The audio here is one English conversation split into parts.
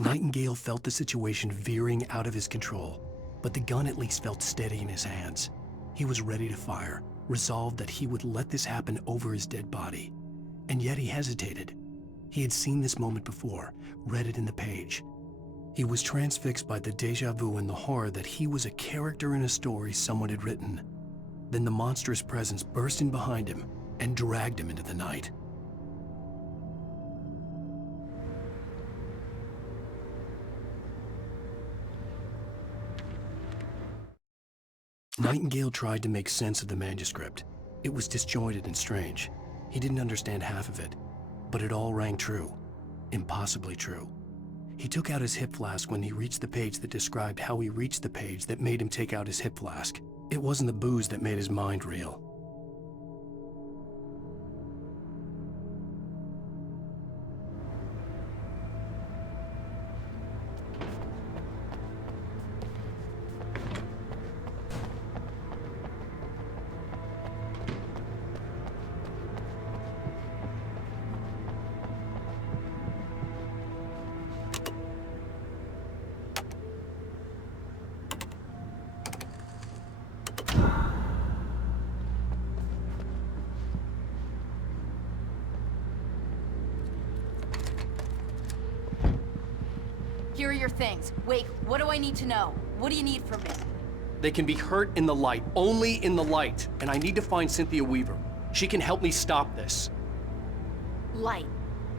Nightingale felt the situation veering out of his control, but the gun at least felt steady in his hands. He was ready to fire, resolved that he would let this happen over his dead body. And yet he hesitated. He had seen this moment before, read it in the page. He was transfixed by the déjà vu and the horror that he was a character in a story someone had written. Then the monstrous presence burst in behind him and dragged him into the night. Nightingale tried to make sense of the manuscript. It was disjointed and strange. He didn't understand half of it, but it all rang true. Impossibly true. He took out his hip flask when he reached the page that described how he reached the page that made him take out his hip flask. It wasn't the booze that made his mind reel. Here are your things. Wait, what do I need to know? What do you need from me? They can be hurt in the light, only in the light, and I need to find Cynthia Weaver. She can help me stop this. Light.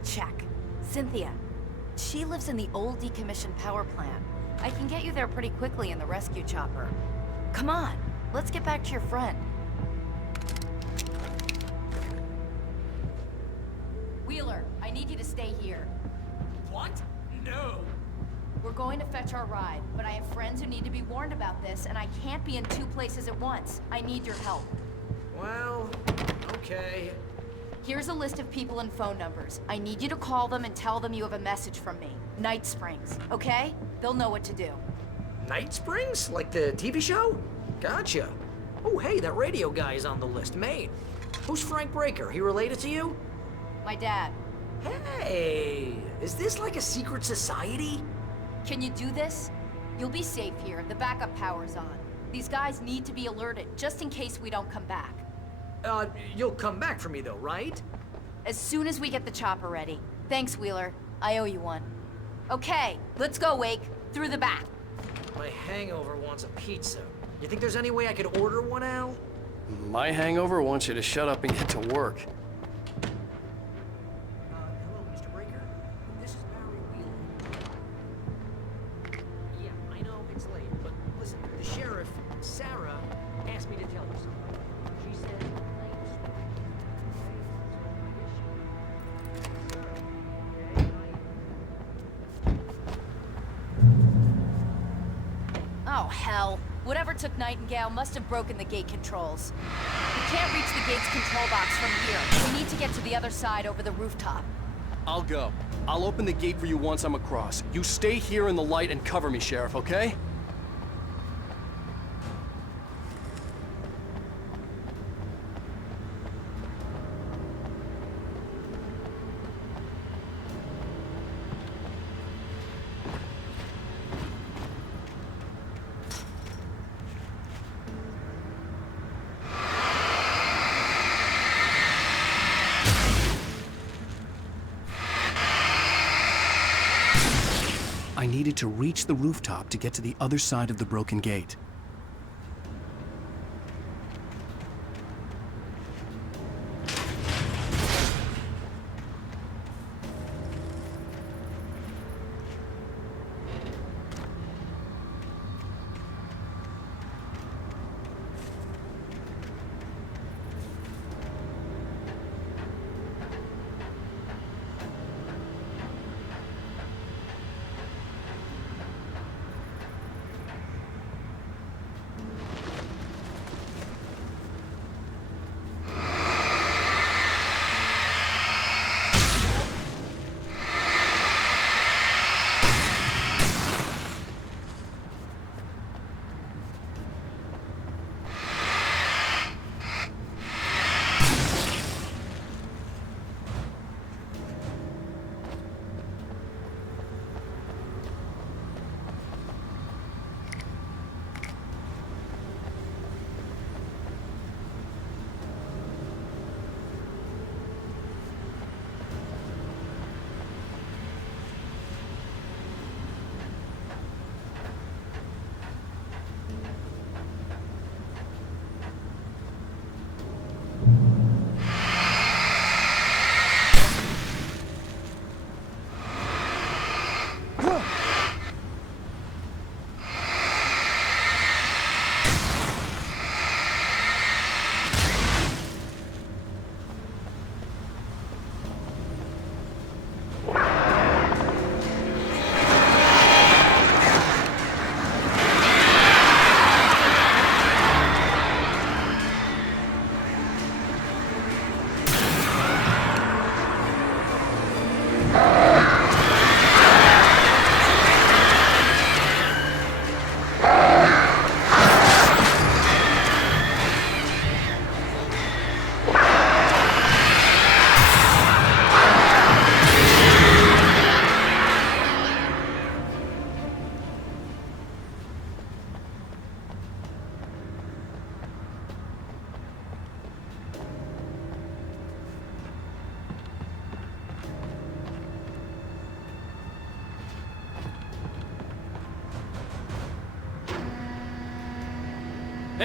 Check. Cynthia. She lives in the old decommissioned power plant. I can get you there pretty quickly in the rescue chopper. Come on, let's get back to your friend. Wheeler, I need you to stay here. What? No. We're going to fetch our ride, but I have friends who need to be warned about this, and I can't be in two places at once. I need your help. Well, okay. Here's a list of people and phone numbers. I need you to call them and tell them you have a message from me. Night Springs, okay? They'll know what to do. Night Springs? Like the TV show? Gotcha. Oh, hey, that radio guy is on the list. Maine. Who's Frank Breaker? He related to you? My dad. Hey, is this like a secret society? Can you do this? You'll be safe here. The backup power's on. These guys need to be alerted, just in case we don't come back. You'll come back for me though, right? As soon as we get the chopper ready. Thanks, Wheeler. I owe you one. Okay, let's go, Wake. Through the back. My hangover wants a pizza. You think there's any way I could order one, Al? My hangover wants you to shut up and get to work. Hello, Mr. Breaker. This is Barry Wheeler. Yeah, I know it's late, but listen, the sheriff, Sarah, asked me to tell you something. She said, Oh, hell. Whatever took Nightingale must have broken the gate controls. We can't reach the gate's control box from here. We need to get to the other side over the rooftop. I'll go. I'll open the gate for you once I'm across. You stay here in the light and cover me, Sheriff, okay? I needed to reach the rooftop to get to the other side of the broken gate.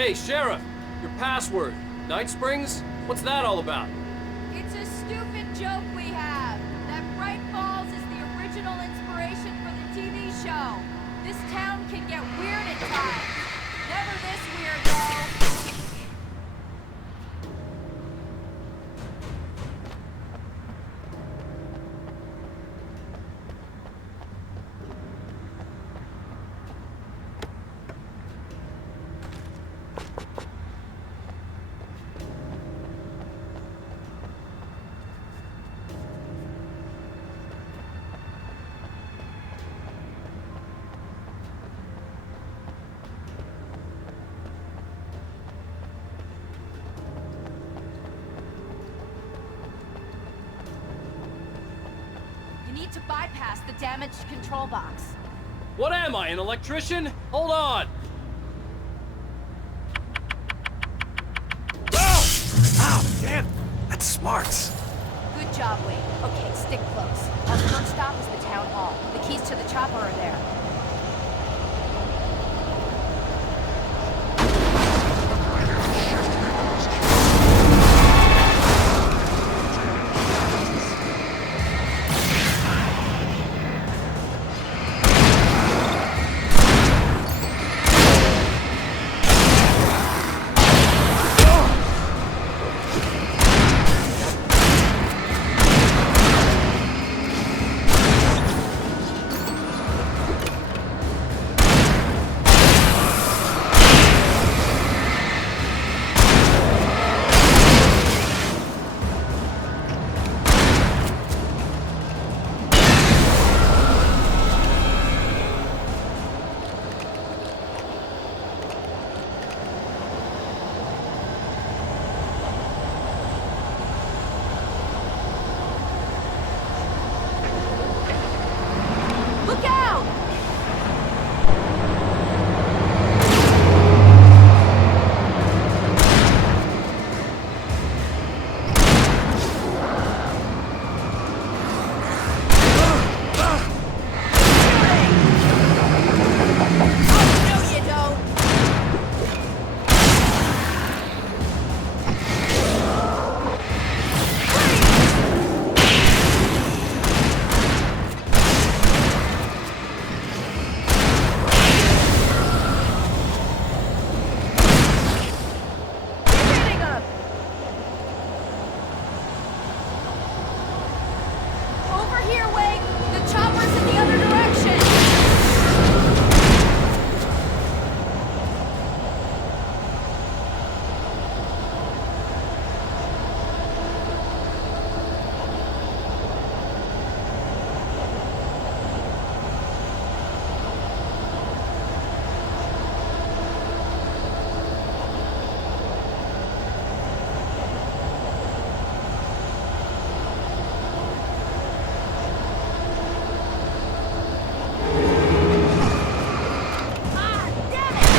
Hey, Sheriff! Your password. Night Springs? What's that all about? It's a stupid joke we have. That Bright Falls is the original inspiration for the TV show. This town can get weird at times. Never this weird, though. You need to bypass the damaged control box. What am I, an electrician? Hold on! Oh, damn! That's smarts. Good job, Wade. Okay, stick close. Our first stop is the town hall. The keys to the chopper are there. Look out! No, you don't! Hitting him! Over here, Wade! The chopper's in the other direction! Ah, damn it!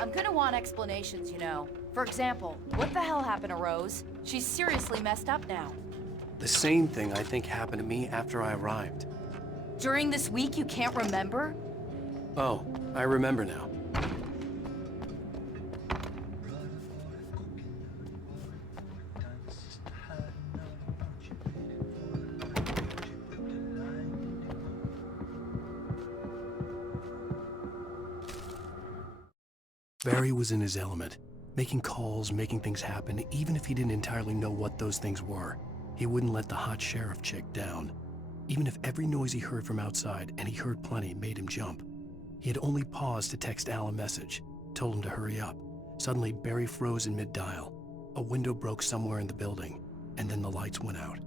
I'm gonna want explanations, you know. For example, what the hell happened to Rose? She's seriously messed up now. The same thing I think happened to me after I arrived. During this week, you can't remember? Oh, I remember now. Barry was in his element, making calls, making things happen, even if he didn't entirely know what those things were. He wouldn't let the hot sheriff chick down. Even if every noise he heard from outside, and he heard plenty, made him jump. He had only paused to text Al a message, told him to hurry up. Suddenly, Barry froze in mid-dial. A window broke somewhere in the building, and then the lights went out.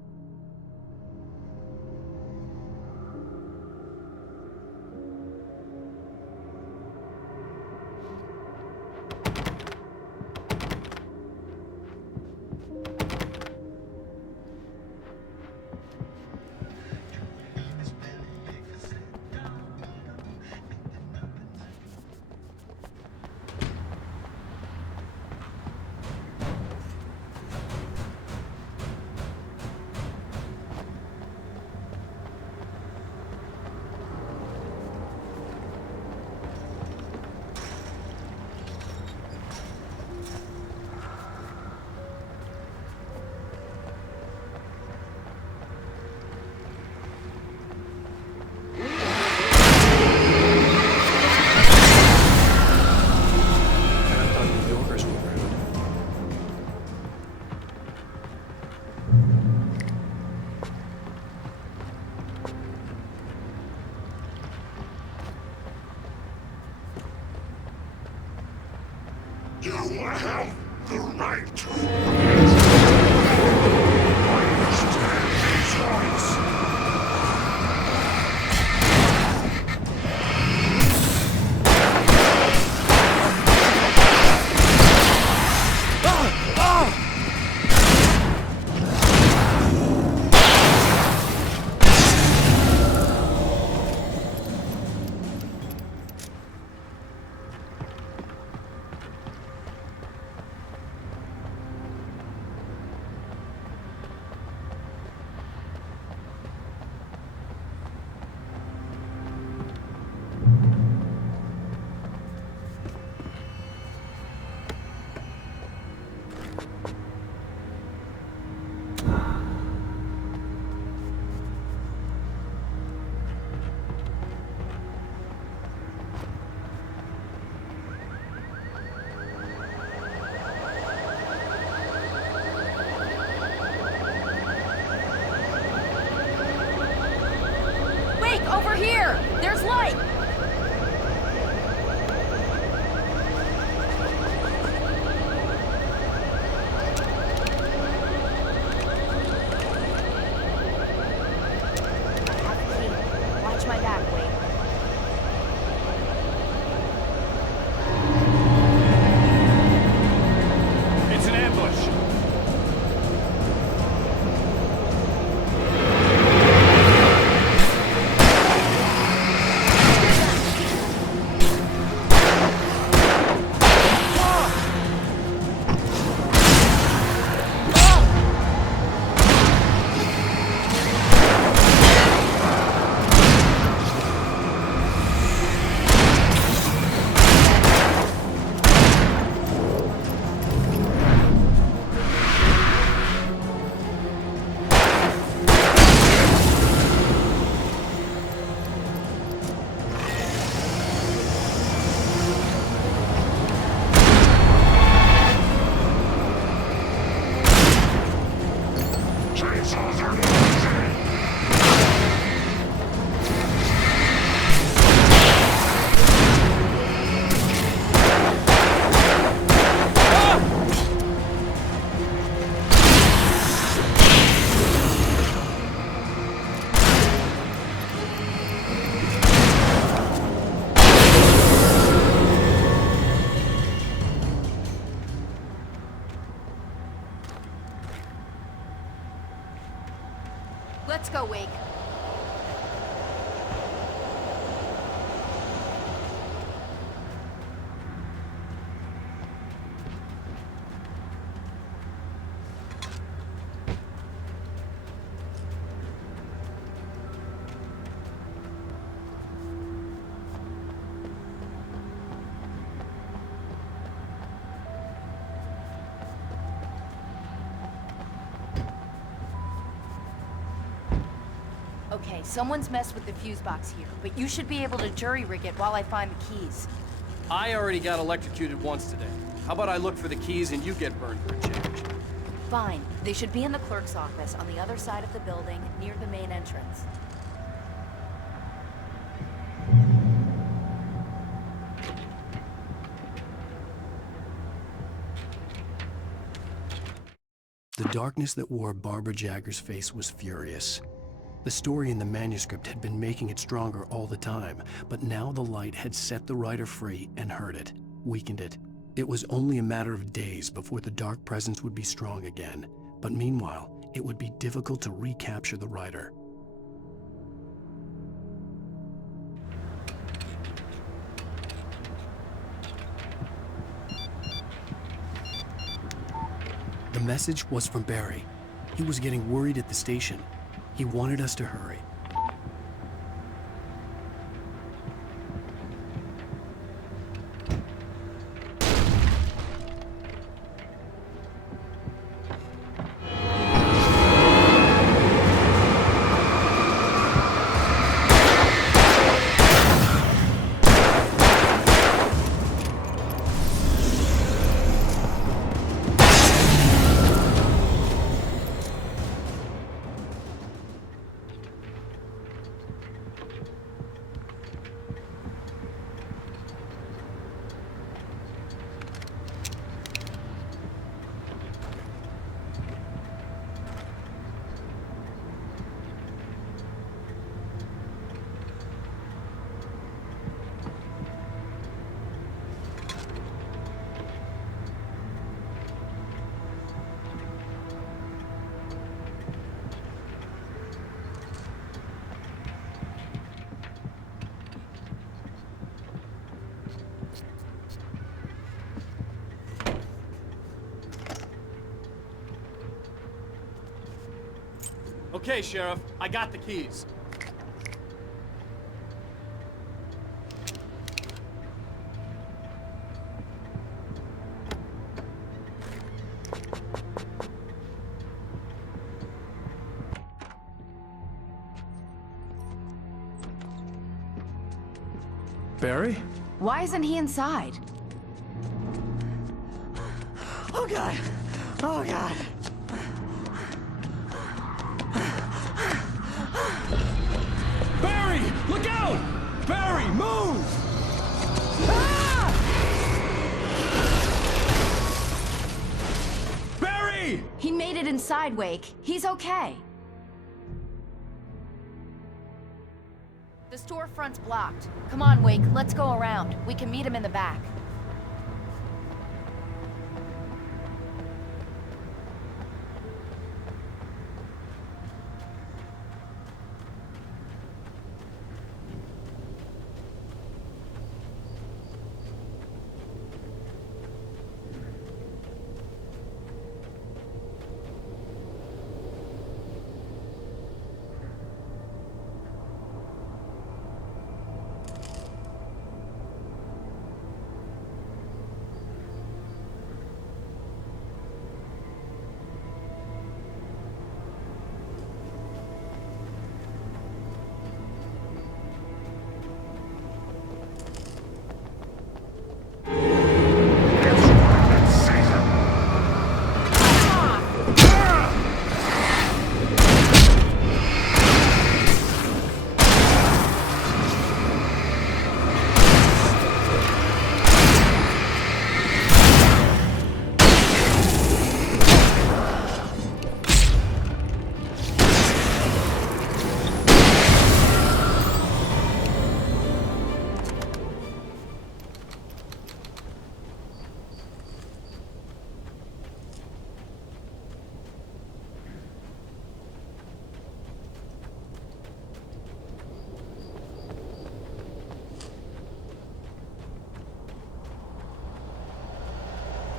You have the right to understand these rights. Okay, someone's messed with the fuse box here, but you should be able to jury-rig it while I find the keys. I already got electrocuted once today. How about I look for the keys and you get burned for a change? Fine. They should be in the clerk's office on the other side of the building, near the main entrance. The darkness that wore Barbara Jagger's face was furious. The story in the manuscript had been making it stronger all the time, but now the light had set the writer free and hurt it, weakened it. It was only a matter of days before the dark presence would be strong again, but meanwhile, it would be difficult to recapture the writer. The message was from Barry. He was getting worried at the station. He wanted us to hurry. Okay, Sheriff, I got the keys. Barry? Why isn't he inside? Oh, God. Oh, God. Barry! Look out! Barry, move! Barry! He made it inside, Wake. He's okay. The storefront's blocked. Come on, Wake, let's go around. We can meet him in the back.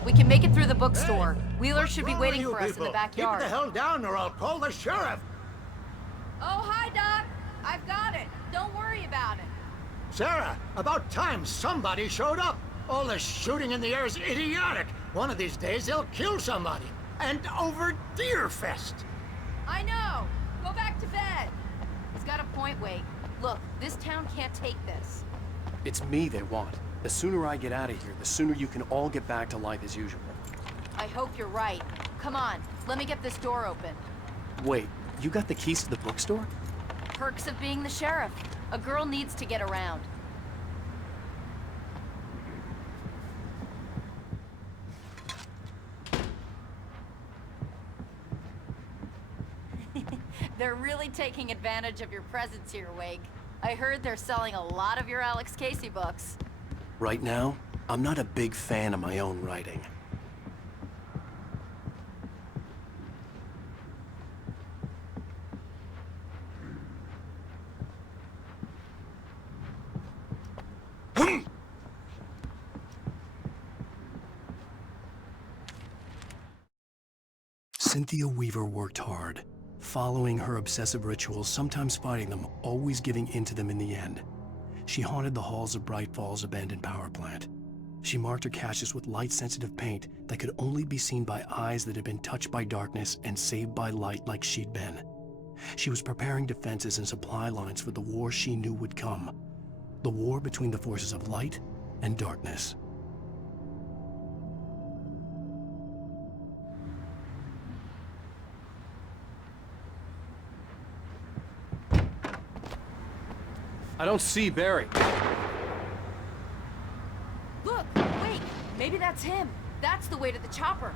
We can make it through the bookstore. Wheeler should be waiting for us in the backyard. Keep the hell down or I'll call the sheriff. Oh, hi, Doc. I've got it. Don't worry about it. Sarah, about time somebody showed up. All this shooting in the air is idiotic. One of these days they'll kill somebody. And over Deerfest. I know. Go back to bed. He's got a point, Wake. Look, this town can't take this. It's me they want. The sooner I get out of here, the sooner you can all get back to life as usual. I hope you're right. Come on, let me get this door open. Wait, you got the keys to the bookstore? Perks of being the sheriff. A girl needs to get around. They're really taking advantage of your presence here, Wake. I heard they're selling a lot of your Alex Casey books. Right now, I'm not a big fan of my own writing. Cynthia Weaver worked hard, following her obsessive rituals, sometimes fighting them, always giving in to them in the end. She haunted the halls of Bright Falls' abandoned power plant. She marked her caches with light-sensitive paint that could only be seen by eyes that had been touched by darkness and saved by light like she'd been. She was preparing defenses and supply lines for the war she knew would come. The war between the forces of light and darkness. I don't see Barry. Look, Wake, maybe that's him. That's the way to the chopper.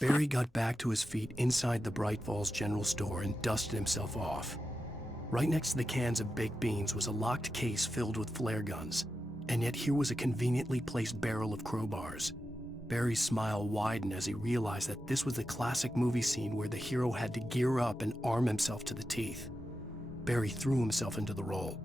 Barry got back to his feet inside the Bright Falls General Store and dusted himself off. Right next to the cans of baked beans was a locked case filled with flare guns, and yet here was a conveniently placed barrel of crowbars. Barry's smile widened as he realized that this was the classic movie scene where the hero had to gear up and arm himself to the teeth. Barry threw himself into the role.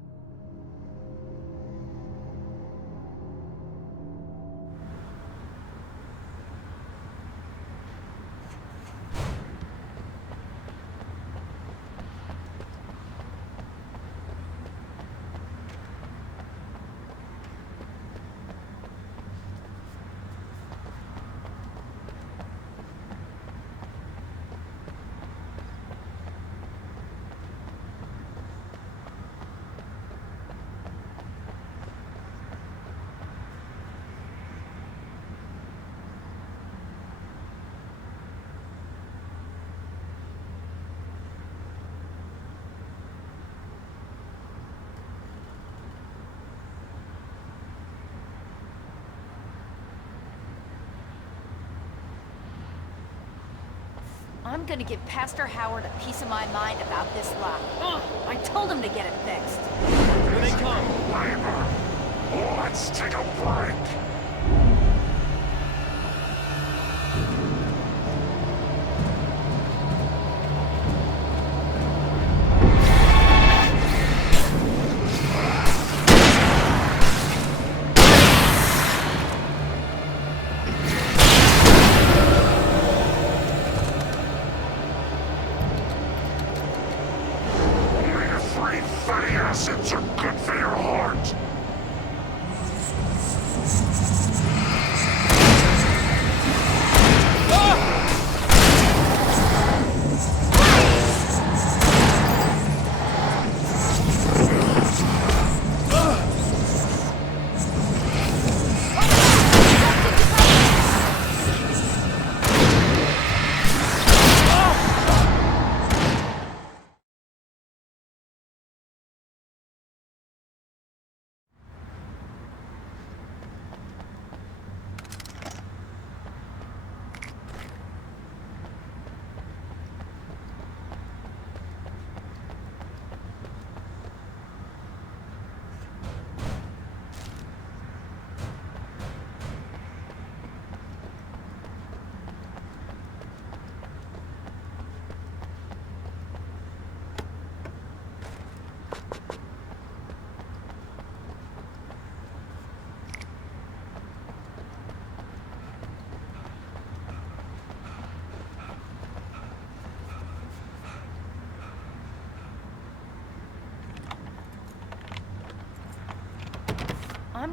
I'm gonna give Pastor Howard a piece of my mind about this lock. I told him to get it fixed. Here they come. Labor. Let's take a break. Fatty acids are good for your heart.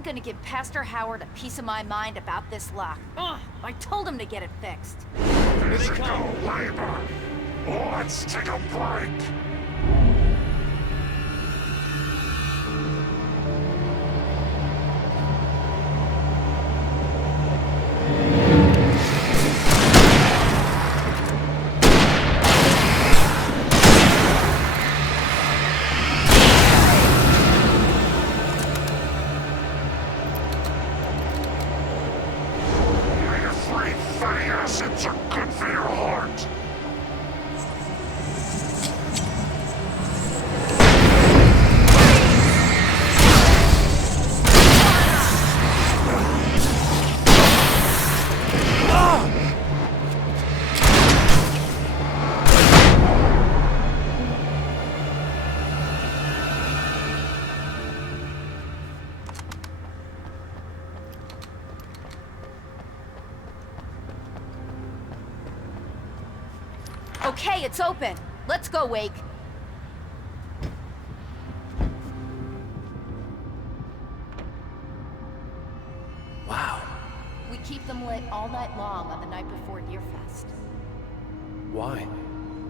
gonna give Pastor Howard a piece of my mind about this lock. Ugh, I told him to get it fixed. Physical labor. Let's take a break. Free fatty acids are good for your heart. Okay, it's open. Let's go, Wake. Wow. We keep them lit all night long on the night before Deerfest. Why?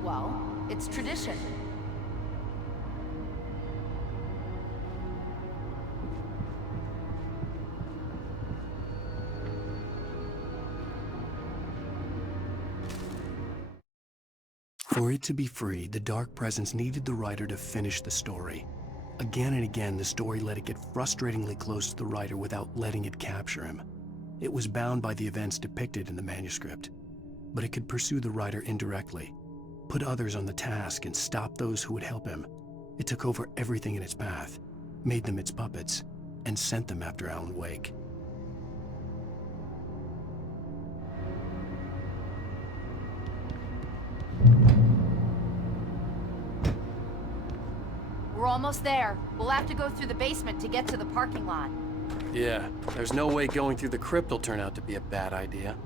Well, it's tradition. For it to be free, the Dark Presence needed the writer to finish the story. Again and again, the story let it get frustratingly close to the writer without letting it capture him. It was bound by the events depicted in the manuscript, but it could pursue the writer indirectly, put others on the task, and stop those who would help him. It took over everything in its path, made them its puppets, and sent them after Alan Wake. We're almost there. We'll have to go through the basement to get to the parking lot. Yeah, there's no way going through the crypt will turn out to be a bad idea.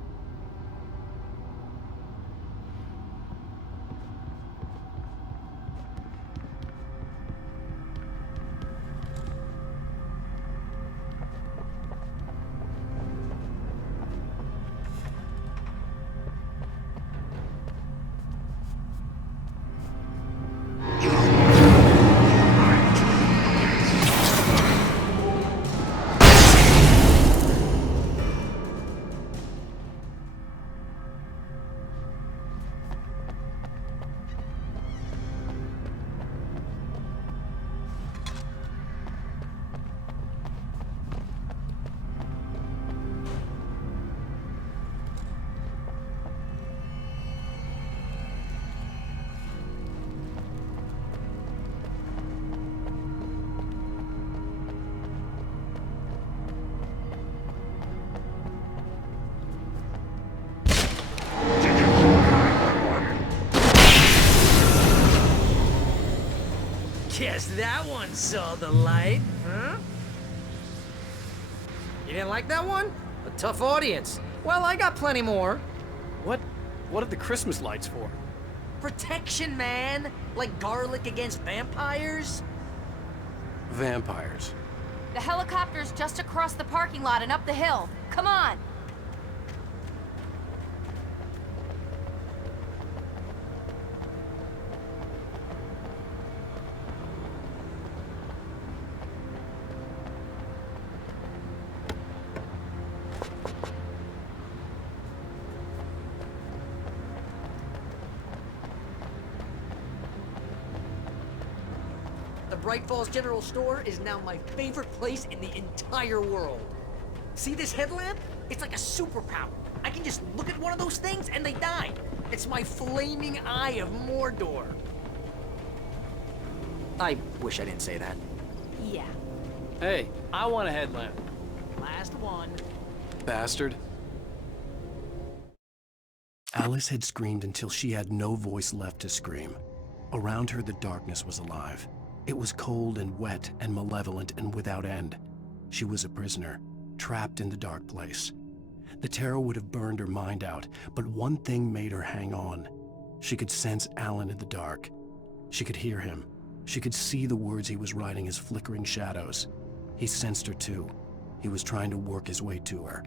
Guess that one saw the light, huh? You didn't like that one? A tough audience. Well, I got plenty more. What are the Christmas lights for? Protection, man! Like garlic against vampires? Vampires. The helicopter's just across the parking lot and up the hill. Come on! The Bright Falls General Store is now my favorite place in the entire world. See this headlamp? It's like a superpower. I can just look at one of those things and they die. It's my flaming eye of Mordor. I wish I didn't say that. Yeah. Hey, I want a headlamp. Last one. Bastard. Alice had screamed until she had no voice left to scream. Around her, the darkness was alive. It was cold and wet and malevolent and without end. She was a prisoner, trapped in the dark place. The terror would have burned her mind out, but one thing made her hang on. She could sense Alan in the dark. She could hear him. She could see the words he was writing as flickering shadows. He sensed her too. He was trying to work his way to her.